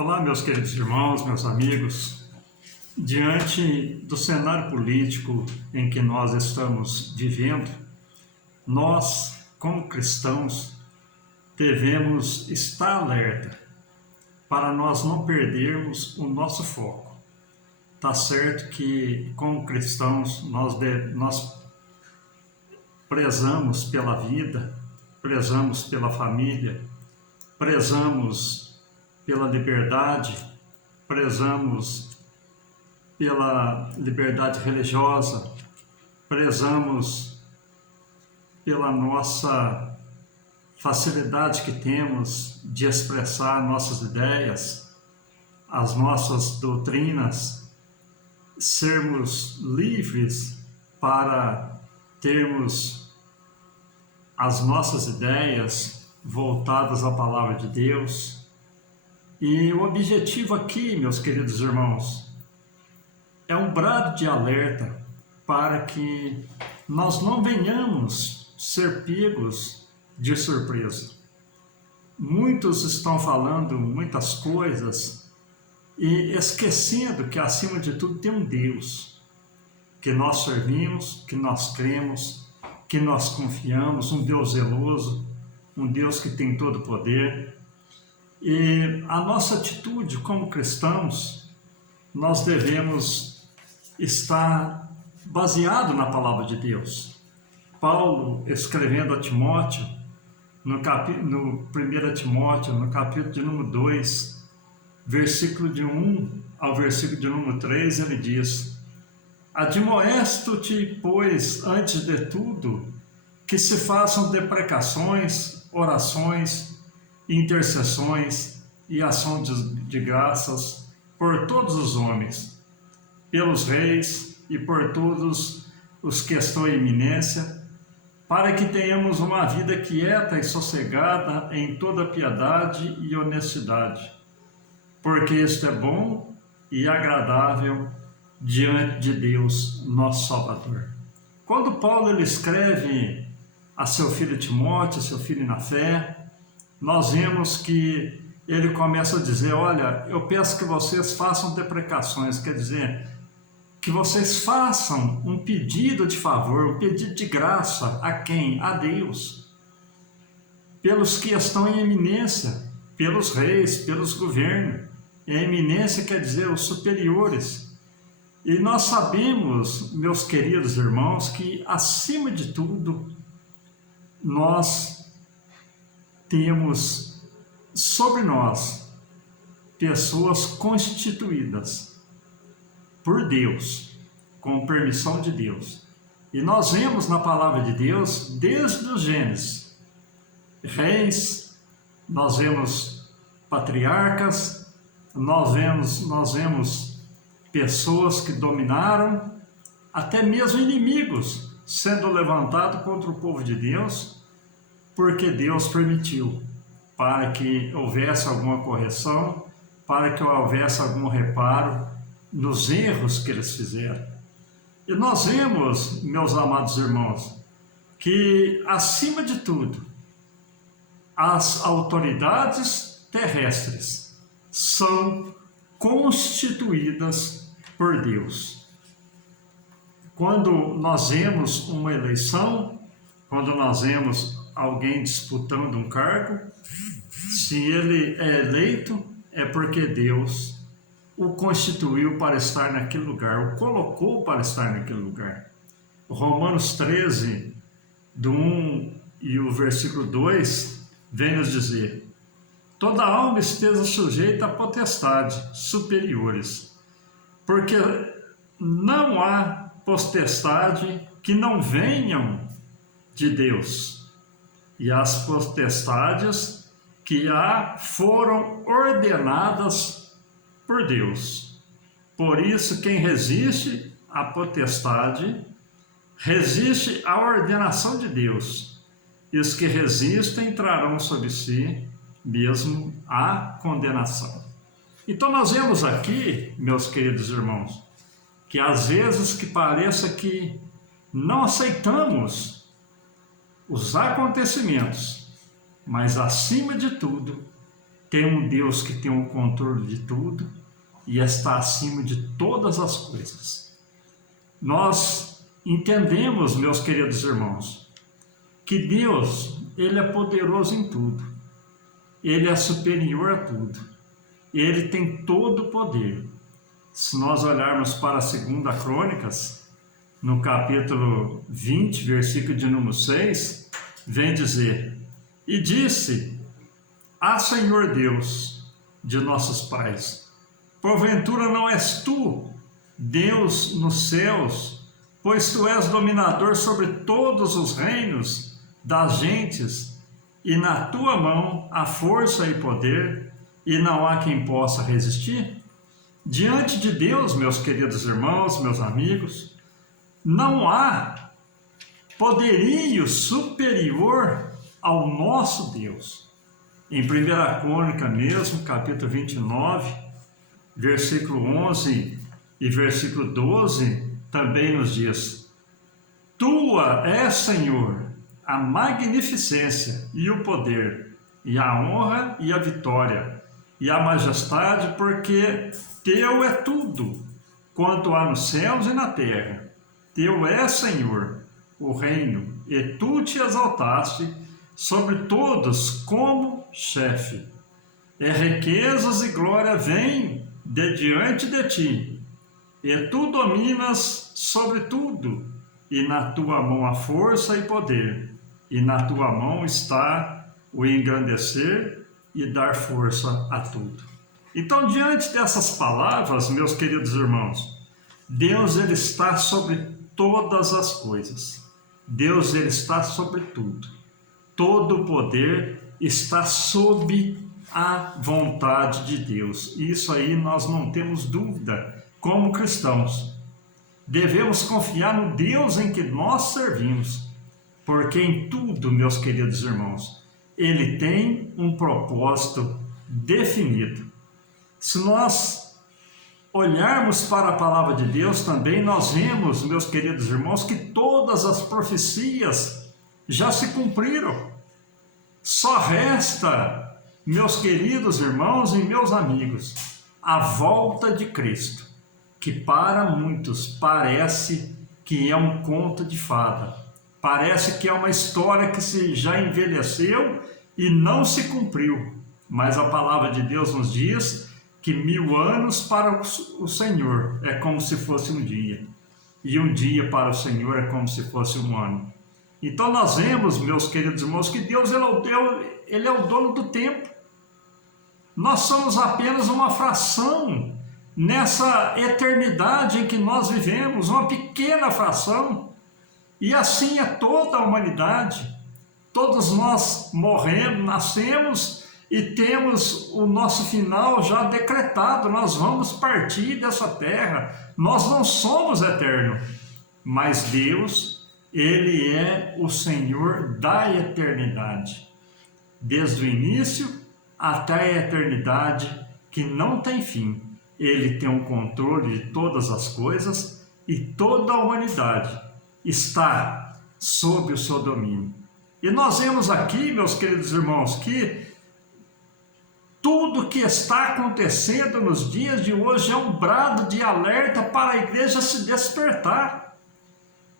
Olá, meus queridos irmãos, meus amigos. Diante do cenário político em que nós estamos vivendo, nós, como cristãos, devemos estar alerta para nós não perdermos o nosso foco. Tá certo que, como cristãos, nós prezamos pela vida, prezamos pela família, prezamos pela liberdade, prezamos pela liberdade religiosa, prezamos pela nossa facilidade que temos de expressar nossas ideias, as nossas doutrinas, sermos livres para termos as nossas ideias voltadas à palavra de Deus. E o objetivo aqui, meus queridos irmãos, é um brado de alerta para que nós não venhamos ser pegos de surpresa. Muitos estão falando muitas coisas e esquecendo que, acima de tudo, tem um Deus que nós servimos, que nós cremos, que nós confiamos, um Deus zeloso, um Deus que tem todo o poder. E a nossa atitude como cristãos, nós devemos estar baseado na palavra de Deus. Paulo, escrevendo a Timóteo, no 1 Timóteo, no capítulo de número 2, versículo de 1 ao versículo de número 3, ele diz: Admoesto-te, pois, antes de tudo, que se façam deprecações, orações, intercessões e ação de graças por todos os homens, pelos reis e por todos os que estão em eminência, para que tenhamos uma vida quieta e sossegada em toda piedade e honestidade, porque isto é bom e agradável diante de Deus, nosso Salvador. Quando Paulo ele escreve a seu filho Timóteo, seu filho na fé, nós vemos que ele começa a dizer: olha, eu peço que vocês façam deprecações, quer dizer, que vocês façam um pedido de favor, um pedido de graça a quem? A Deus, pelos que estão em eminência, pelos reis, pelos governos. E a eminência quer dizer os superiores. E nós sabemos, meus queridos irmãos, que acima de tudo, nós temos sobre nós pessoas constituídas por Deus, com permissão de Deus. E nós vemos na palavra de Deus, desde o Gênesis, reis, nós vemos patriarcas, nós vemos pessoas que dominaram, até mesmo inimigos sendo levantados contra o povo de Deus, porque Deus permitiu, para que houvesse alguma correção, para que houvesse algum reparo nos erros que eles fizeram. E nós vemos, meus amados irmãos, que, acima de tudo, as autoridades terrestres são constituídas por Deus. Quando nós vemos uma eleição, quando nós vemos alguém disputando um cargo, se ele é eleito, é porque Deus o constituiu para estar naquele lugar, o colocou para estar naquele lugar. O Romanos 13, do 1 e o versículo 2, vem nos dizer: toda alma esteja sujeita a potestade superiores, porque não há potestade que não venham de Deus, e as potestades que há foram ordenadas por Deus. Por isso, quem resiste à potestade, resiste à ordenação de Deus, e os que resistem trarão sobre si mesmo a condenação. Então nós vemos aqui, meus queridos irmãos, que às vezes que pareça que não aceitamos os acontecimentos, mas acima de tudo, tem um Deus que tem o controle de tudo e está acima de todas as coisas. Nós entendemos, meus queridos irmãos, que Deus, Ele é poderoso em tudo. Ele é superior a tudo. Ele tem todo o poder. Se nós olharmos para a 2 Crônicas, no capítulo 20, versículo de número 6, vem dizer: E disse: Ah, Senhor Deus de nossos pais, porventura não és tu, Deus nos céus, pois tu és dominador sobre todos os reinos das gentes, e na tua mão há força e poder, e não há quem possa resistir? Diante de Deus, meus queridos irmãos, meus amigos, não há poderio superior ao nosso Deus. Em 1 Crônica mesmo, capítulo 29, versículo 11 e versículo 12, também nos diz: Tua é, Senhor, a magnificência e o poder, e a honra e a vitória, e a majestade, porque teu é tudo, quanto há nos céus e na terra. Teu é, Senhor, o reino, e tu te exaltaste sobre todos como chefe. E riquezas e glória vêm de diante de ti, e tu dominas sobre tudo, e na tua mão há força e poder, e na tua mão está o engrandecer e dar força a tudo. Então, diante dessas palavras, meus queridos irmãos, Deus, Ele está sobre todas as coisas. Deus, Ele está sobre tudo. Todo o poder está sob a vontade de Deus. Isso aí nós não temos dúvida. Como cristãos, devemos confiar no Deus em que nós servimos, porque em tudo, meus queridos irmãos, Ele tem um propósito definido. Se nós olharmos para a palavra de Deus também, nós vemos, meus queridos irmãos, que todas as profecias já se cumpriram. Só resta, meus queridos irmãos e meus amigos, a volta de Cristo, que para muitos parece que é um conto de fada, parece que é uma história que se já envelheceu e não se cumpriu, mas a palavra de Deus nos diz que 1000 anos para o Senhor é como se fosse um dia, e um dia para o Senhor é como se fosse um ano. Então nós vemos, meus queridos irmãos, que Deus, Ele é o dono do tempo. Nós somos apenas uma fração nessa eternidade em que nós vivemos, uma pequena fração, e assim é toda a humanidade. Todos nós morremos, nascemos e temos o nosso final já decretado, nós vamos partir dessa terra, nós não somos eternos, mas Deus, Ele é o Senhor da eternidade, desde o início até a eternidade que não tem fim. Ele tem o controle de todas as coisas e toda a humanidade está sob o seu domínio. E nós vemos aqui, meus queridos irmãos, que tudo que está acontecendo nos dias de hoje é um brado de alerta para a igreja se despertar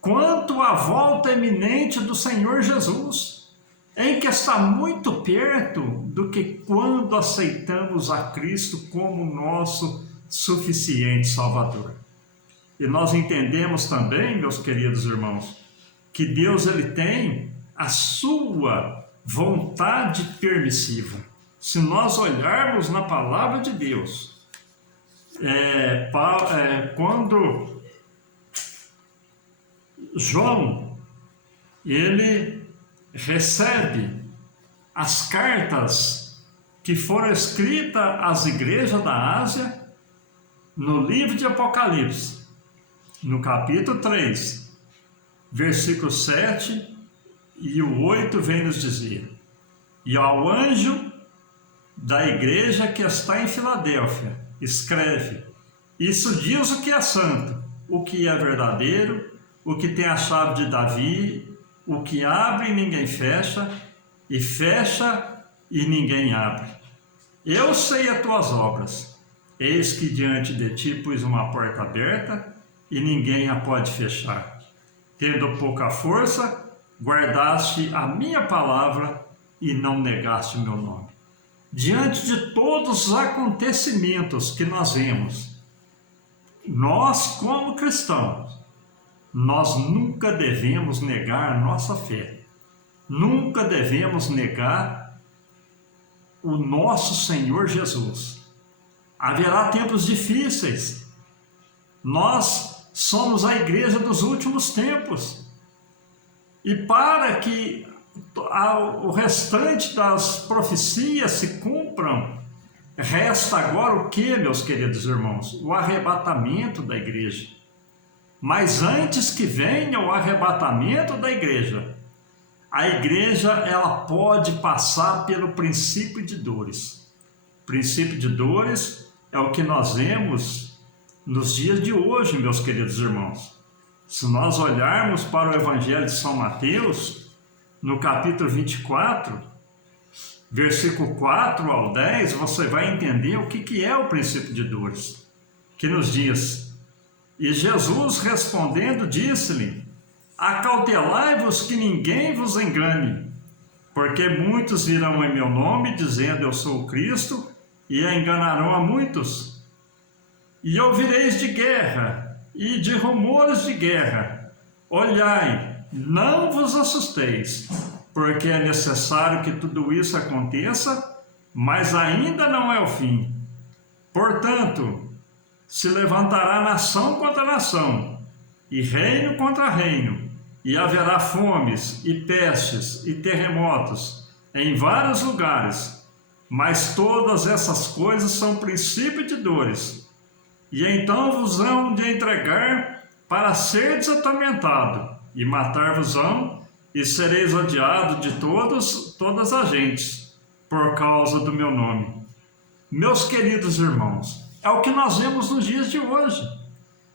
quanto à volta iminente do Senhor Jesus, em que está muito perto do que quando aceitamos a Cristo como nosso suficiente Salvador. E nós entendemos também, meus queridos irmãos, que Deus, Ele tem a sua vontade permissiva. Se nós olharmos na palavra de Deus, quando João, ele recebe as cartas que foram escritas às igrejas da Ásia, no livro de Apocalipse, no capítulo 3, versículo 7 e o 8 vem nos dizer: E ao anjo da igreja que está em Filadélfia, escreve: Isso diz o que é santo, o que é verdadeiro, o que tem a chave de Davi, o que abre e ninguém fecha, e fecha e ninguém abre. Eu sei as tuas obras, eis que diante de ti pus uma porta aberta e ninguém a pode fechar. Tendo pouca força, guardaste a minha palavra e não negaste o meu nome. Diante de todos os acontecimentos que nós vemos, nós como cristãos, nós nunca devemos negar nossa fé. Nunca devemos negar o nosso Senhor Jesus. Haverá tempos difíceis. Nós somos a igreja dos últimos tempos. E para que o restante das profecias se cumpram, resta agora o que, meus queridos irmãos? O arrebatamento da igreja. Mas antes que venha o arrebatamento da igreja, a igreja ela pode passar pelo princípio de dores. O princípio de dores é o que nós vemos nos dias de hoje, meus queridos irmãos. Se nós olharmos para o Evangelho de São Mateus, no capítulo 24, versículo 4 ao 10, você vai entender o que é o princípio de dores, que nos diz: e Jesus respondendo disse-lhe: acautelai-vos que ninguém vos engane, porque muitos virão em meu nome, dizendo eu sou o Cristo, e enganarão a muitos. E ouvireis de guerra e de rumores de guerra. Olhai, não vos assusteis, porque é necessário que tudo isso aconteça, mas ainda não é o fim. Portanto, se levantará nação contra nação, e reino contra reino, e haverá fomes, e pestes, e terremotos, em vários lugares. Mas todas essas coisas são princípio de dores. E então vos hão de entregar para seres atormentado, e matar-vos-ão, e sereis odiados de todas as gentes, por causa do meu nome. Meus queridos irmãos, é o que nós vemos nos dias de hoje.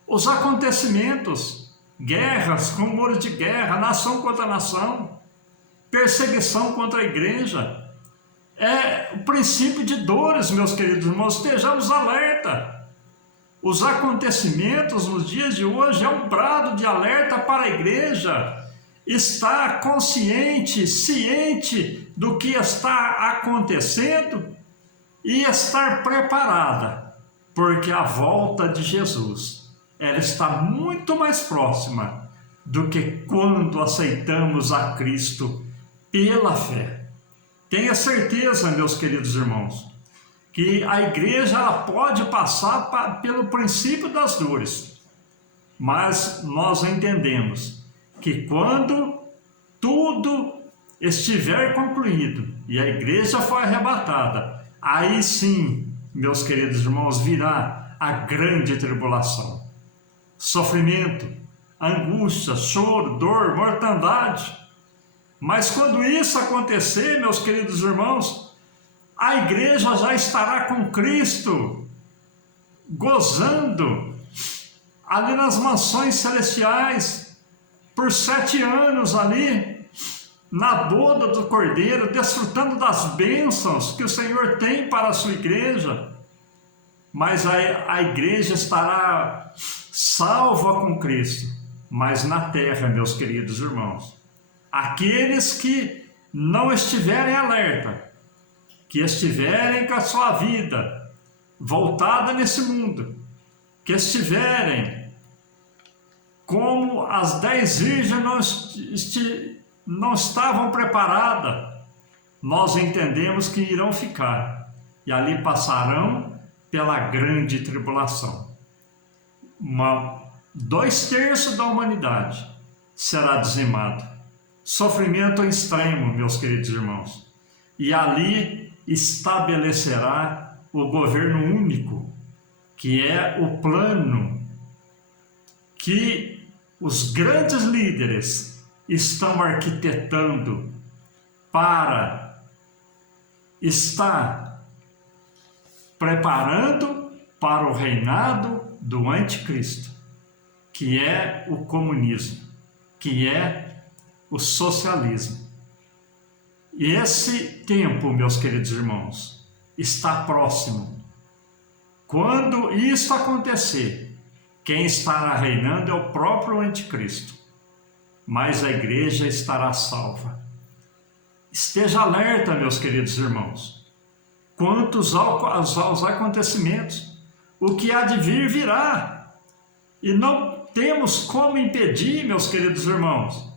Os acontecimentos, guerras, rumores de guerra, nação contra nação, perseguição contra a igreja, é o princípio de dores, meus queridos irmãos, estejamos alerta. Os acontecimentos nos dias de hoje é um brado de alerta para a igreja estar consciente, ciente do que está acontecendo e estar preparada, porque a volta de Jesus, ela está muito mais próxima do que quando aceitamos a Cristo pela fé. Tenha certeza, meus queridos irmãos, que a igreja ela pode passar pelo princípio das dores, mas nós entendemos que quando tudo estiver concluído e a igreja for arrebatada, aí sim, meus queridos irmãos, virá a grande tribulação, sofrimento, angústia, choro, dor, mortandade. Mas quando isso acontecer, meus queridos irmãos, a igreja já estará com Cristo, gozando ali nas mansões celestiais, por 7 anos ali, na boda do Cordeiro, desfrutando das bênçãos que o Senhor tem para a sua igreja. Mas a igreja estará salva com Cristo, mas na terra, meus queridos irmãos, aqueles que não estiverem alerta, que estiverem com a sua vida voltada nesse mundo, que estiverem como as 10 virgens não estavam preparadas, nós entendemos que irão ficar, e ali passarão pela grande tribulação. 2/3 da humanidade será dizimado. Sofrimento extremo, meus queridos irmãos. E ali estabelecerá o governo único, que é o plano que os grandes líderes estão arquitetando para estar preparando para o reinado do anticristo, que é o comunismo, que é o socialismo. E esse tempo, meus queridos irmãos, está próximo. Quando isso acontecer, quem estará reinando é o próprio anticristo, mas a igreja estará salva. Esteja alerta, meus queridos irmãos, quanto aos acontecimentos. O que há de vir, virá. E não temos como impedir, meus queridos irmãos.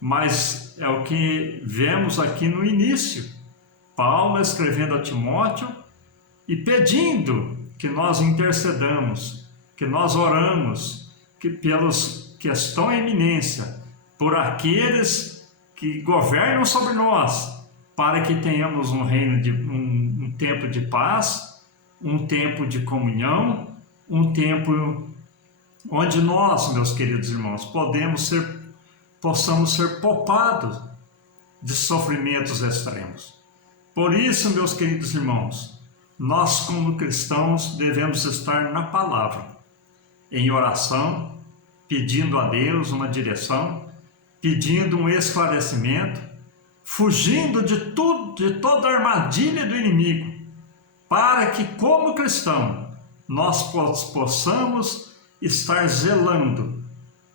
Mas é o que vemos aqui no início. Paulo escrevendo a Timóteo e pedindo que nós intercedamos, que nós oramos, que pelos que estão em eminência, por aqueles que governam sobre nós, para que tenhamos um reino um tempo de paz, um tempo de comunhão, um tempo onde nós, meus queridos irmãos, possamos ser poupados de sofrimentos extremos. Por isso, meus queridos irmãos, nós como cristãos devemos estar na palavra, em oração, pedindo a Deus uma direção, pedindo um esclarecimento, fugindo de toda a armadilha do inimigo, para que, como cristão, nós possamos estar zelando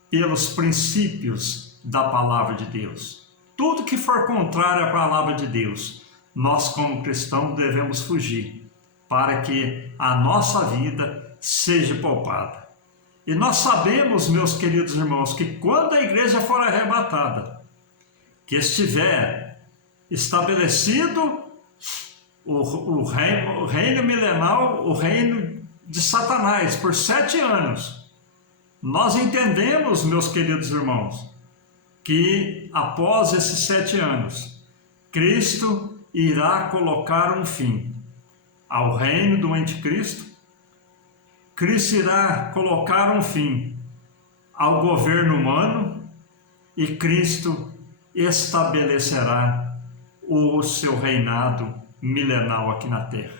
pelos princípios da palavra de Deus. Tudo que for contrário à palavra de Deus, nós, como cristãos, devemos fugir, para que a nossa vida seja poupada. E nós sabemos, meus queridos irmãos, que quando a igreja for arrebatada, que estiver estabelecido o reino milenal, o reino de Satanás, por 7 anos, nós entendemos, meus queridos irmãos, que após esses 7 anos, Cristo irá colocar um fim ao reino do anticristo. Cristo irá colocar um fim ao governo humano e Cristo estabelecerá o seu reinado milenal aqui na terra,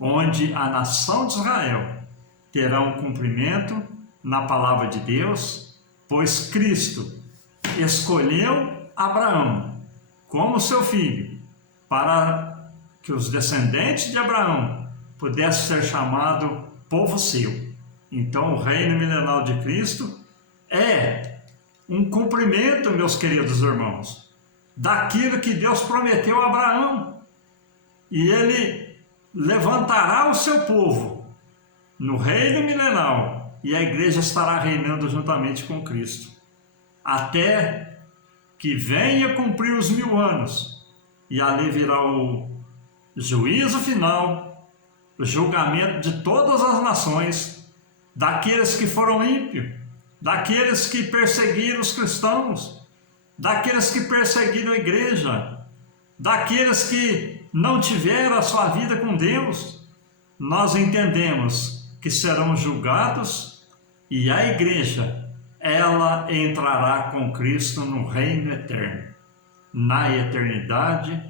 onde a nação de Israel terá um cumprimento na palavra de Deus, pois Cristo escolheu Abraão como seu filho, para que os descendentes de Abraão pudessem ser chamados povo seu. Então o reino milenal de Cristo é um cumprimento, meus queridos irmãos, daquilo que Deus prometeu a Abraão. E ele levantará o seu povo no reino milenal, e a igreja estará reinando juntamente com Cristo, até que venha cumprir os 1000 anos, e ali virá o juízo final, o julgamento de todas as nações, daqueles que foram ímpios, daqueles que perseguiram os cristãos, daqueles que perseguiram a igreja, daqueles que não tiveram a sua vida com Deus. Nós entendemos que serão julgados, e a igreja, ela entrará com Cristo no reino eterno, na eternidade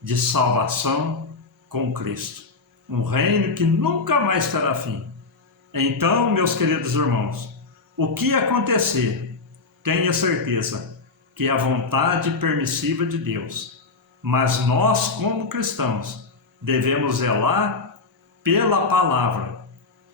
de salvação com Cristo, um reino que nunca mais terá fim. Então, meus queridos irmãos, o que acontecer, tenha certeza que é a vontade permissiva de Deus, mas nós, como cristãos, devemos zelar pela palavra.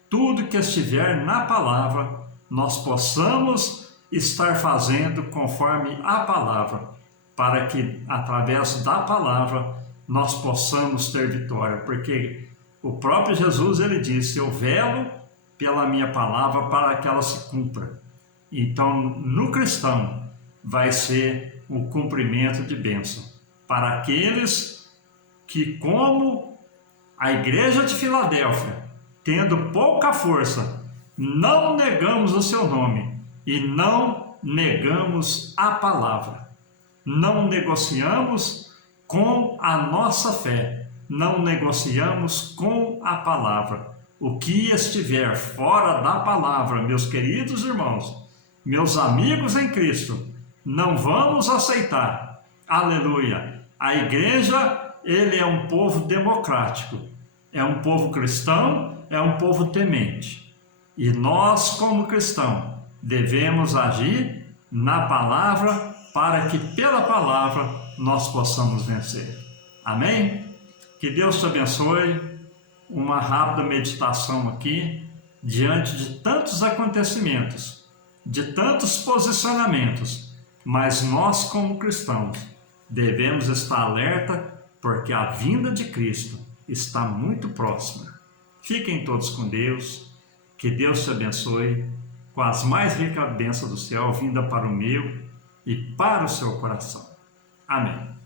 Tudo que estiver na palavra, nós possamos estar fazendo conforme a palavra, para que, através da palavra, nós possamos ter vitória, porque o próprio Jesus, ele disse: eu velo pela minha palavra para que ela se cumpra. Então, no cristão, vai ser o cumprimento de bênção para aqueles que, como a igreja de Filadélfia, tendo pouca força, não negamos o seu nome e não negamos a palavra. Não negociamos com a nossa fé, não negociamos com a palavra. O que estiver fora da palavra, meus queridos irmãos, meus amigos em Cristo, não vamos aceitar. Aleluia! A igreja, ele é um povo democrático, é um povo cristão, é um povo temente. E nós, como cristãos, devemos agir na palavra, para que pela palavra nós possamos vencer. Amém? Que Que Deus te abençoe. Uma rápida meditação aqui, diante de tantos acontecimentos, de tantos posicionamentos, mas nós, como cristãos, devemos estar alerta, porque a vinda de Cristo está muito próxima. Fiquem todos com Deus, que Deus te abençoe, com as mais ricas bênçãos do céu, vinda para o meu e para o seu coração. Amém.